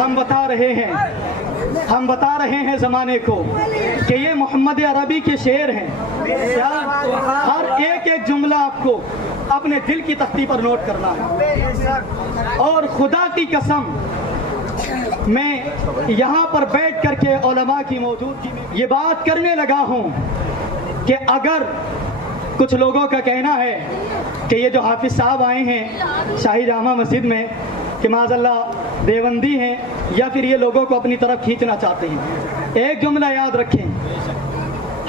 ہم بتا رہے ہیں زمانے کو کہ یہ محمد عربی کے شعر ہیں. ہر ایک جملہ آپ کو اپنے دل کی تختی پر نوٹ کرنا ہے. اور خدا کی قسم میں یہاں پر بیٹھ کر کے علماء کی موجودگی میں یہ بات کرنے لگا ہوں کہ اگر کچھ لوگوں کا کہنا ہے کہ یہ جو حافظ صاحب آئے ہیں شاہی جامع مسجد میں کہ معاذ اللہ دیوبندی ہیں یا پھر یہ لوگوں کو اپنی طرف کھینچنا چاہتے ہیں، ایک جملہ یاد رکھیں،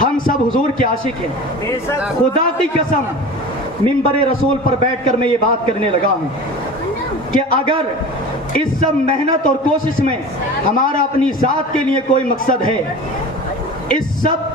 ہم سب حضور کے عاشق ہیں. خدا کی قسم منبر رسول پر بیٹھ کر میں یہ بات کرنے لگا ہوں کہ اگر اس سب محنت اور کوشش میں ہمارا اپنی ذات کے لیے کوئی مقصد ہے، اس سب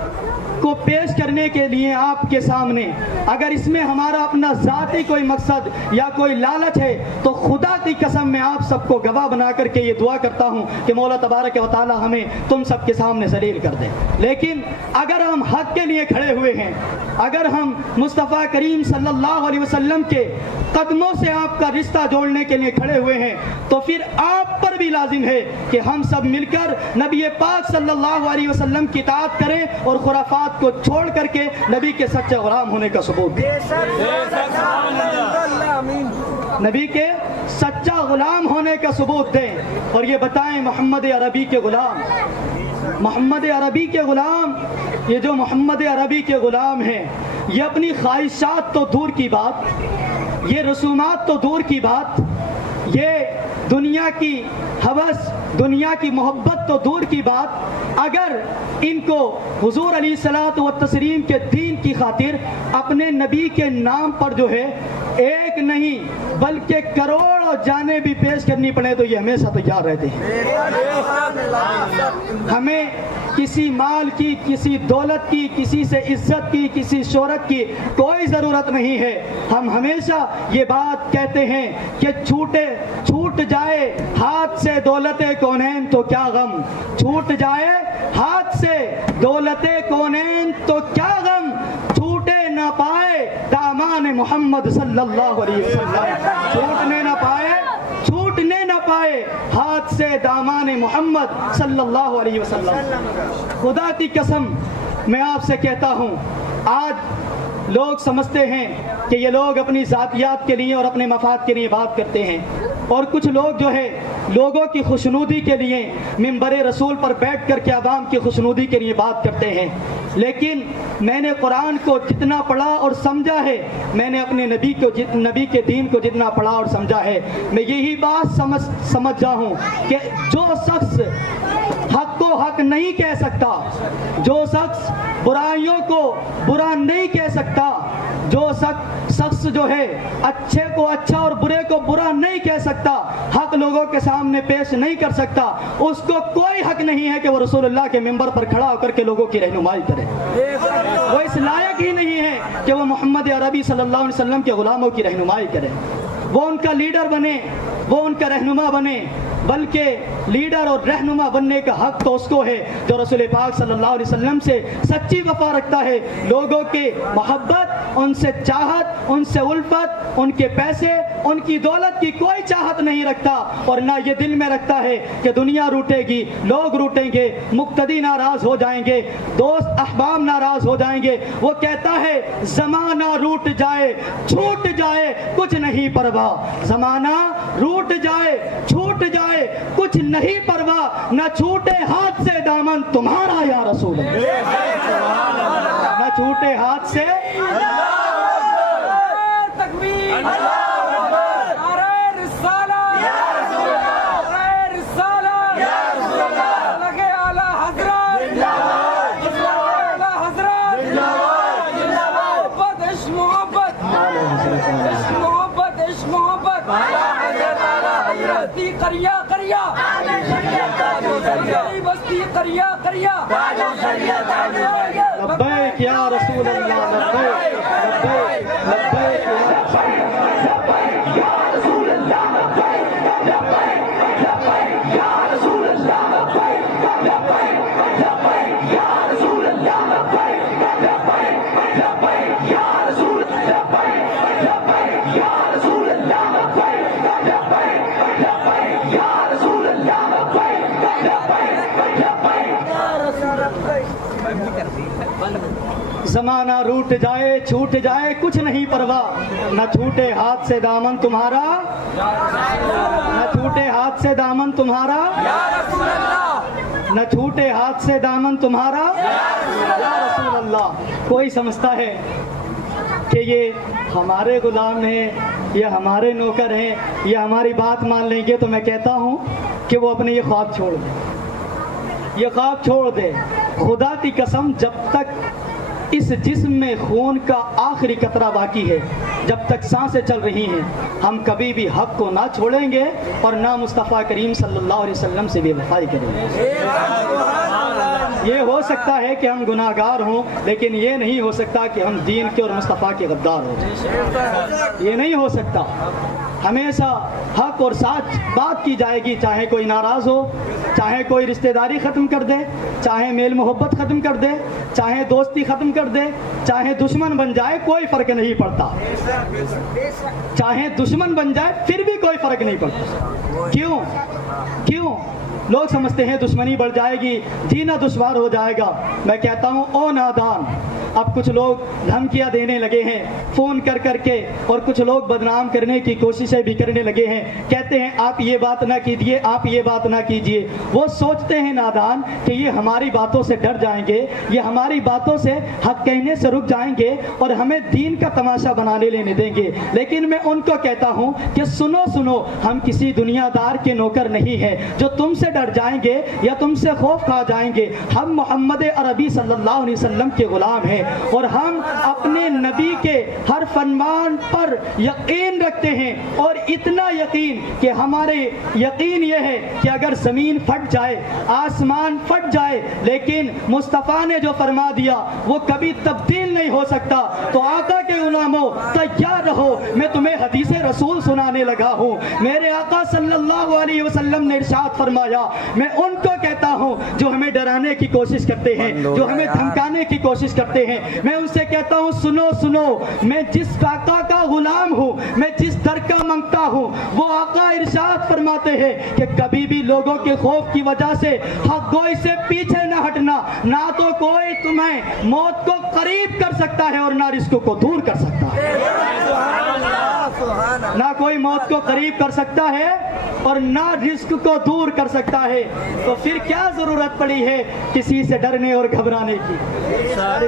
کو پیش کرنے کے لیے آپ کے سامنے اگر اس میں ہمارا اپنا ذاتی کوئی مقصد یا کوئی لالچ ہے تو خدا کی قسم میں آپ سب کو گواہ بنا کر کے یہ دعا کرتا ہوں کہ مولا تبارک و تعالی ہمیں تم سب کے سامنے ذلیل کر دے. لیکن اگر ہم حق کے لیے کھڑے ہوئے ہیں، اگر ہم مصطفیٰ کریم صلی اللہ علیہ وسلم کے قدموں سے آپ کا رشتہ جوڑنے کے لیے کھڑے ہوئے ہیں تو پھر آپ پر بھی لازم ہے کہ ہم سب مل کر نبی پاک صلی اللہ علیہ وسلم کی اطاعت کریں اور خرافات کو چھوڑ کر کے نبی کے سچے غلام ہونے کا ثبوت دیں. نبی کے سچا غلام ہونے کا ثبوت دیں اور یہ بتائیں محمد عربی کے غلام، محمد عربی کے غلام، یہ جو محمد عربی کے غلام ہیں یہ اپنی خواہشات تو دور کی بات، یہ رسومات تو دور کی بات، یہ دنیا کی ہوس، دنیا کی محبت تو دور کی بات، اگر ان کو حضور علیہ الصلوۃ والتسلیم کے دین کی خاطر اپنے نبی کے نام پر جو ہے ایک نہیں بلکہ کروڑوں جانیں بھی پیش کرنی پڑے تو یہ ہمیشہ تیار رہتے ہیں. ہمیں کسی مال کی، کسی دولت کی، کسی سے عزت کی، کسی شہرت کی کوئی ضرورت نہیں ہے. ہم ہمیشہ یہ بات کہتے ہیں کہ چھوٹ جائے ہاتھ سے دولت کونین تو کیا غم، چھوٹ جائے ہاتھ سے دولت کونین تو کیا غم، چھوٹے نہ پائے دامان محمد صلی اللہ علیہ وسلم، چھوٹنے نہ پائے ہاتھ سے دامان محمد صلی اللہ علیہ وسلم. خدا کی قسم میں آپ سے کہتا ہوں، آج لوگ سمجھتے ہیں کہ یہ لوگ اپنی ذاتیات کے لیے اور اپنے مفاد کے لیے بات کرتے ہیں، اور کچھ لوگ جو ہے لوگوں کی خوشنودی کے لیے منبر رسول پر بیٹھ کر کے عوام کی خوشنودی کے لیے بات کرتے ہیں. لیکن میں نے قرآن کو جتنا پڑھا اور سمجھا ہے، میں نے اپنے نبی کے دین کو جتنا پڑھا اور سمجھا ہے، میں یہی بات سمجھا ہوں کہ جو شخص حق کو حق نہیں کہہ سکتا، جو شخص برائیوں کو برا نہیں کہہ سکتا، جو شخص جو ہے اچھے کو اچھا اور برے کو برا نہیں کہہ سکتا، حق لوگوں کے سامنے پیش نہیں کر سکتا، اس کو کوئی حق نہیں ہے کہ وہ رسول اللہ کے منبر پر کھڑا ہو کر کے لوگوں کی رہنمائی کرے. وہ اس لائق ہی نہیں ہے کہ وہ محمد عربی صلی اللہ علیہ وسلم کے غلاموں کی رہنمائی کرے، وہ ان کا لیڈر بنے، وہ ان کا رہنما بنے، بلکہ لیڈر اور رہنما بننے کا حق تو اس کو ہے جو رسول پاک صلی اللہ علیہ وسلم سے سچی وفا رکھتا ہے، لوگوں کی محبت، ان سے چاہت، ان سے الفت، ان کے پیسے، ان کی دولت کی کوئی چاہت نہیں رکھتا، اور نہ یہ دل میں رکھتا ہے کہ دنیا روٹے گی، لوگ روٹیں گے، مقتدی ناراض ہو جائیں گے، دوست احباب ناراض ہو جائیں گے. وہ کہتا ہے زمانہ روٹ جائے چھوٹ جائے کچھ نہیں پرواہ، زمانہ روٹ جائے چھوٹ جائے کچھ نہیں پرواہ، نہ چھوٹے ہاتھ سے دامن تمہارا یا رسول اللہ، نہ چھوٹے ہاتھ سے لبیک یا رسول اللہ، لبیک لبیک لبیک یا رسول اللہ، لبیک یا رسول اللہ، لبیک لبیک یا رسول اللہ، لبیک لبیک یا رسول اللہ، لبیک یا رسول اللہ، لبیک یا رسول اللہ. زمانہ روٹ جائے چھوٹ جائے کچھ نہیں پرواہ، نہ چھوٹے ہاتھ سے دامن تمہارا، نہ چھوٹے ہاتھ سے دامن تمہارا، نہ چھوٹے ہاتھ سے دامن تمہارا یا رسول اللہ۔ کوئی سمجھتا ہے کہ یہ ہمارے غلام ہیں، یہ ہمارے نوکر ہیں، یہ ہماری بات مان لیں گے، تو میں کہتا ہوں کہ وہ اپنے یہ خواب چھوڑ دے، یہ خواب چھوڑ دے۔ خدا کی قسم، جب تک اس جسم میں خون کا آخری قطرہ باقی ہے، جب تک سانسیں چل رہی ہیں، ہم کبھی بھی حق کو نہ چھوڑیں گے اور نہ مصطفیٰ کریم صلی اللہ علیہ وسلم سے بے وفائی کریں گے۔ یہ ہو سکتا ہے کہ ہم گناہ گار ہوں، لیکن یہ نہیں ہو سکتا کہ ہم دین کے اور مصطفیٰ کے غدار ہو جائیں، یہ نہیں ہو سکتا۔ ہمیشہ حق اور سچ بات کی جائے گی، چاہے کوئی ناراض ہو، چاہے کوئی رشتہ داری ختم کر دے، چاہے میل محبت ختم کر دے، چاہے دوستی ختم کر دے، چاہے دشمن بن جائے، کوئی فرق نہیں پڑتا۔ چاہے دشمن بن جائے پھر بھی کوئی فرق نہیں پڑتا۔ کیوں لوگ سمجھتے ہیں دشمنی بڑھ جائے گی، جینا دشوار ہو جائے گا۔ میں کہتا ہوں او نادان، اب کچھ لوگ دھمکیاں دینے لگے ہیں فون کر کے، اور کچھ لوگ بدنام کرنے کی کوششیں بھی کرنے لگے ہیں، کہتے ہیں آپ یہ بات نہ کیجیے، آپ یہ بات نہ کیجیے۔ وہ سوچتے ہیں نادان کہ یہ ہماری باتوں سے ڈر جائیں گے، یہ ہماری باتوں سے حق کہنے سے رک جائیں گے اور ہمیں دین کا تماشا بنانے لینے دیں گے۔ لیکن میں ان کو کہتا ہوں کہ سنو، ہم کسی دنیا دار کے نوکر نہیں ہیں جو تم سے ڈر جائیں گے یا تم سے خوف کھا جائیں گے۔ ہم محمد عربی صلی اللہ علیہ وسلم کے غلام ہیں، اور ہم اپنے نبی کے ہر فرمان پر یقین رکھتے ہیں، اور اتنا یقین کہ ہمارے یقین یہ ہے کہ اگر زمین پھٹ جائے، آسمان پھٹ جائے، لیکن مصطفیٰ نے جو فرما دیا وہ کبھی تبدیل نہیں ہو سکتا۔ تو آقا کے غلاموں تیار رہو، میں تمہیں حدیث رسول سنانے لگا ہوں۔ میرے آقا صلی اللہ علیہ وسلم نے ارشاد فرمایا، میں ان کو کہتا ہوں جو ہمیں ڈرانے کی کوشش کرتے ہیں، جو ہمیں دھمکانے کی کوشش کرتے ہیں، میں ان سے کہتا ہوں سنو، میں جس آقا کا غلام ہوں، میں جس در کا منگتا ہوں، وہ آقا ارشاد فرماتے ہیں کہ کبھی بھی لوگوں کے خوف کی وجہ سے حق گوئی سے پیچھے نہ ہٹنا، نہ تو کوئی تمہیں موت کو قریب کر سکتا ہے اور نہ رزق کو دور کر سکتا ہے، نہ کوئی موت کو قریب کر سکتا ہے اور نہ رزق کو دور کر سکتا ہے۔ تو پھر کیا ضرورت پڑی ہے کسی سے ڈرنے اور گھبرانے کی؟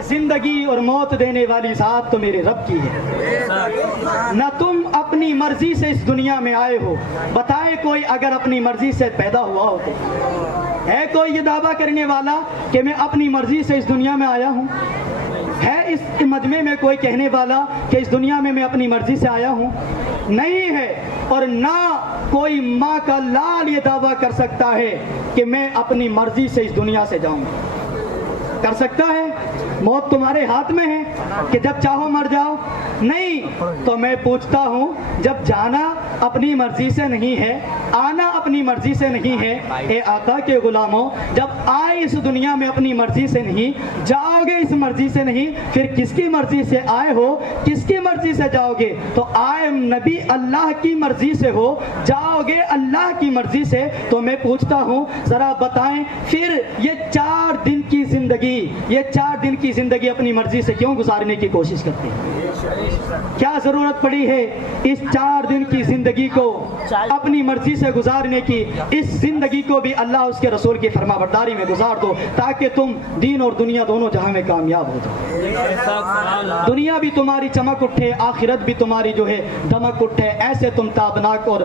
زندگی اور موت دینے والی ذات تو میرے رب کی ہے۔ نہ تم اپنی مرضی سے اس دنیا میں آئے ہو، بتائے کوئی اگر اپنی مرضی سے پیدا ہوا ہو تو ہے کوئی یہ دعویٰ کرنے والا کہ میں اپنی مرضی سے اس دنیا میں آیا ہوں؟ ہے اس مجمع میں کوئی کہنے والا کہ اس دنیا میں اپنی مرضی سے آیا ہوں؟ نہیں ہے۔ اور نہ کوئی ماں کا لال یہ دعویٰ کر سکتا ہے کہ میں اپنی مرضی سے اس دنیا سے جاؤں گا۔ کر سکتا ہے؟ موت تمہارے ہاتھ میں ہے کہ جب چاہو مر جاؤ؟ نہیں۔ تو میں پوچھتا ہوں، جب جانا اپنی مرضی سے نہیں ہے، آنا اپنی مرضی سے نہیں ہے، اے آقا کے غلاموں، جب آئے اس دنیا میں اپنی مرضی سے نہیں، جاؤ گے اس مرضی سے نہیں، پھر کس کی مرضی سے آئے ہو، کس کی مرضی سے جاؤ گے؟ تو آئے نبی اللہ کی مرضی سے ہو، جاؤ گے اللہ کی مرضی سے۔ تو میں پوچھتا ہوں ذرا بتائیں، پھر یہ 4 دن کی زندگی اپنی مرضی سے کیوں گزارنے کی کوشش کرتے ہیں؟ کیا ضرورت پڑی ہے اس 4 دن کی زندگی کو اپنی مرضی سے گزارنے کی؟ اس زندگی کو بھی اللہ اس کے رسول کی فرما برداری میں گزار دو، تاکہ تم دین اور دنیا دونوں جہاں میں کامیاب ہو جاؤ۔ دنیا بھی تمہاری چمک اٹھے، آخرت بھی تمہاری جو ہے دمک اٹھے۔ ایسے تم تابناک اور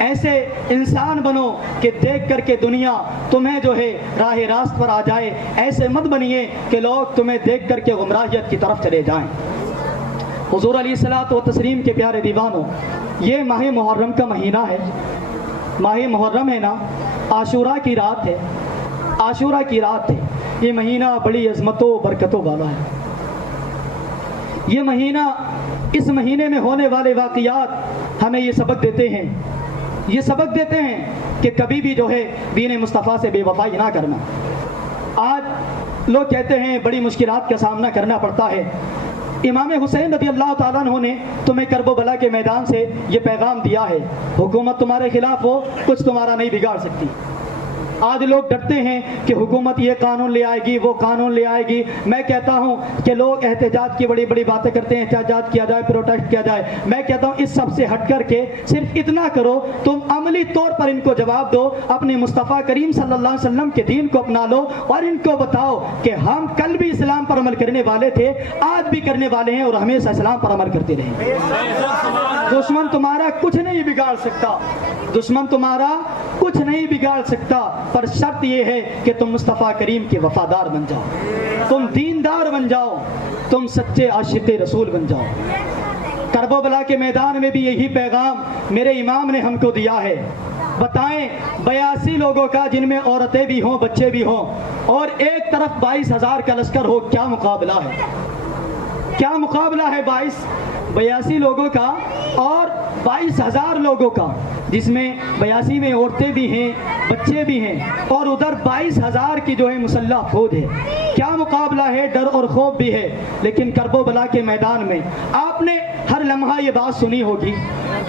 ایسے انسان بنو کہ دیکھ کر کے دنیا تمہیں جو ہے راہ راست پر آ جائے۔ ایسے مت بنیے کہ لوگ تمہیں دیکھ کر کے گمراہیت کی طرف چلے جائیں۔ حضور علیہ الصلوۃ والتسلیم کے پیارے دیوانوں، یہ ماہ محرم کا مہینہ ہے۔ ماہ محرم ہے نا، عاشورہ کی رات ہے، عاشورہ کی رات ہے۔ یہ مہینہ بڑی عظمتوں برکتوں والا ہے۔ یہ مہینہ، اس مہینے میں ہونے والے واقعات ہمیں یہ سبق دیتے ہیں، یہ سبق دیتے ہیں کہ کبھی بھی جو ہے دین مصطفیٰ سے بے وفائی نہ کرنا۔ آج لوگ کہتے ہیں بڑی مشکلات کا سامنا کرنا پڑتا ہے۔ امام حسین رضی اللہ تعالیٰ عنہ نے تمہیں کرب و بلا کے میدان سے یہ پیغام دیا ہے، حکومت تمہارے خلاف ہو، کچھ تمہارا نہیں بگاڑ سکتی۔ آج لوگ ڈرتے ہیں کہ حکومت یہ قانون لے آئے گی، وہ قانون لے آئے گی۔ میں کہتا ہوں کہ لوگ احتجاج کی بڑی بڑی باتیں کرتے ہیں، احتجاج کیا جائے، پروٹیسٹ کیا جائے۔ میں کہتا ہوں اس سب سے ہٹ کر کے صرف اتنا کرو، تم عملی طور پر ان کو جواب دو، اپنے مصطفیٰ کریم صلی اللہ علیہ وسلم کے دین کو اپنا لو اور ان کو بتاؤ کہ ہم کل بھی اسلام پر عمل کرنے والے تھے، آج بھی کرنے والے ہیں اور ہمیشہ اسلام پر عمل کرتے رہیں گے۔ دشمن تمہارا کچھ نہیں بگاڑ سکتا، دشمن تمہارا کچھ نہیں بگاڑ سکتا، پر شرط یہ ہے کہ تم مصطفیٰ کریم کے وفادار بن جاؤ، تم دیندار بن جاؤ، تم سچے عاشق رسول بن جاؤ۔ کرب و بلا کے میدان میں بھی یہی پیغام میرے امام نے ہم کو دیا ہے۔ بتائیں 82 لوگوں کا، جن میں عورتیں بھی ہوں، بچے بھی ہوں، اور ایک طرف 22,000 کا لشکر ہو، کیا مقابلہ ہے؟ کیا مقابلہ ہے 82 لوگوں کا اور 22,000 لوگوں کا، جس میں 82 میں عورتیں بھی ہیں، بچے بھی ہیں، اور ادھر 22,000 کی جو ہے مسلح فوج ہے۔ کیا مقابلہ ہے، ڈر اور خوف بھی ہے۔ لیکن کرب و بلا کے میدان میں آپ نے ہر لمحہ یہ بات سنی ہوگی،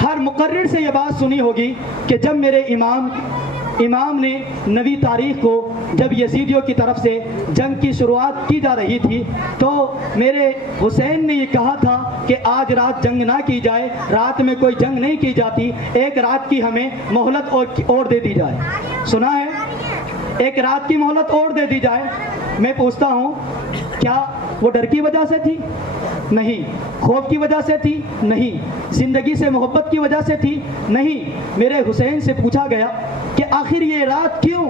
ہر مقرر سے یہ بات سنی ہوگی کہ جب میرے امام نے نویں تاریخ کو جب یزیدیوں کی طرف سے جنگ کی شروعات کی جا رہی تھی تو میرے حسین نے یہ کہا تھا کہ آج رات جنگ نہ کی جائے، رات میں کوئی جنگ نہیں کی جاتی، ایک رات کی ہمیں مہلت اور دے دی جائے۔ سنا ہے؟ ایک رات کی مہلت اور دے دی جائے۔ میں پوچھتا ہوں، کیا وہ ڈر کی وجہ سے تھی؟ نہیں۔ خوف کی وجہ سے تھی؟ نہیں۔ زندگی سے محبت کی وجہ سے تھی؟ نہیں۔ میرے حسین سے پوچھا گیا کہ آخر یہ رات کیوں؟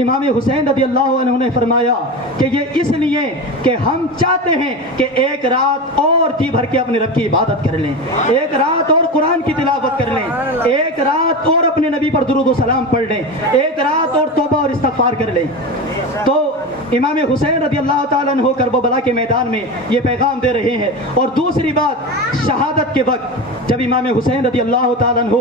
امام حسین رضی اللہ عنہ نے فرمایا کہ یہ اس لیے کہ ہم چاہتے ہیں کہ ایک رات اور جی بھر کے اپنے رب کی عبادت کر لیں، ایک رات اور قرآن کی تلاوت کر لیں، ایک رات اور اپنے نبی پر درود و سلام پڑھ لیں، ایک رات اور توبہ اور استغفار کر لیں۔ تو امام حسین رضی اللہ تعالیٰ عنہ کرب و بلا کے میدان میں یہ پیغام دے رہے ہیں۔ اور دوسری بات، شہادت کے وقت جب امام حسین رضی اللہ تعالیٰ عنہ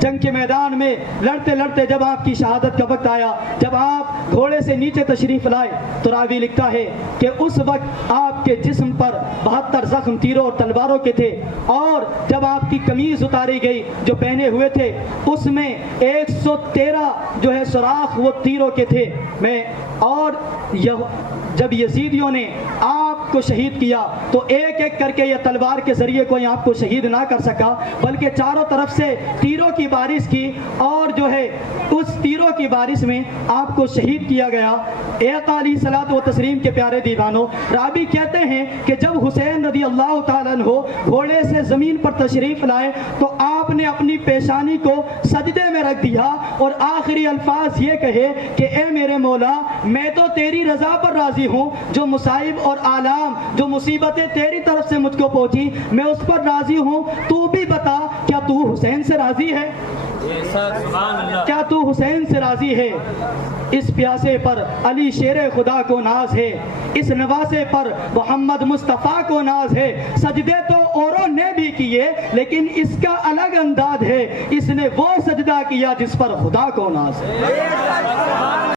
جنگ کے میدان میں لڑتے لڑتے جب آپ کی شہادت کا وقت آیا، جب آپ گھوڑے سے نیچے تشریف لائے، تو راوی لکھتا ہے کہ اس وقت آپ کے جسم پر 72 زخم تیروں اور تلواروں کے تھے، اور جب آپ کی قمیض اتاری گئی جو پہنے ہوئے تھے اس میں 113 جو ہے سوراخ وہ تیروں کے تھے۔ اور جب یزیدیوں نے آپ کو شہید کیا تو ایک ایک کر کے یہ تلوار کے ذریعے کوئی آپ کو شہید نہ کر سکا، بلکہ چاروں طرف سے تیروں کی بارش کی، اور جو ہے اس تیروں کی بارش میں آپ کو شہید کیا گیا۔ اے علیہ الصلوۃ و تسلیم کے پیارے دیوانوں، راوی کہتے ہیں کہ جب حسین رضی اللہ تعالیٰ عنہ گھوڑے سے زمین پر تشریف لائے تو آپ نے اپنی پیشانی کو سجدے میں رکھ دیا اور آخری الفاظ یہ کہے کہ اے میرے مولا، میں تو تیری رضا پر راضی ہوں، جو مصائب اور آلام، جو مصیبتیں تیری طرف سے مجھ کو پہنچی میں اس پر راضی ہوں، تو بھی بتا کیا تو حسین سے راضی ہے؟ کیا تو حسین سے راضی ہے؟ اس پیاسے پر علی شیر خدا کو ناز ہے، اس نواسے پر محمد مصطفیٰ کو ناز ہے۔ سجدے تو اوروں نے بھی کیے لیکن اس کا الگ انداز ہے، اس نے وہ سجدہ کیا جس پر خدا کو ناز ہے۔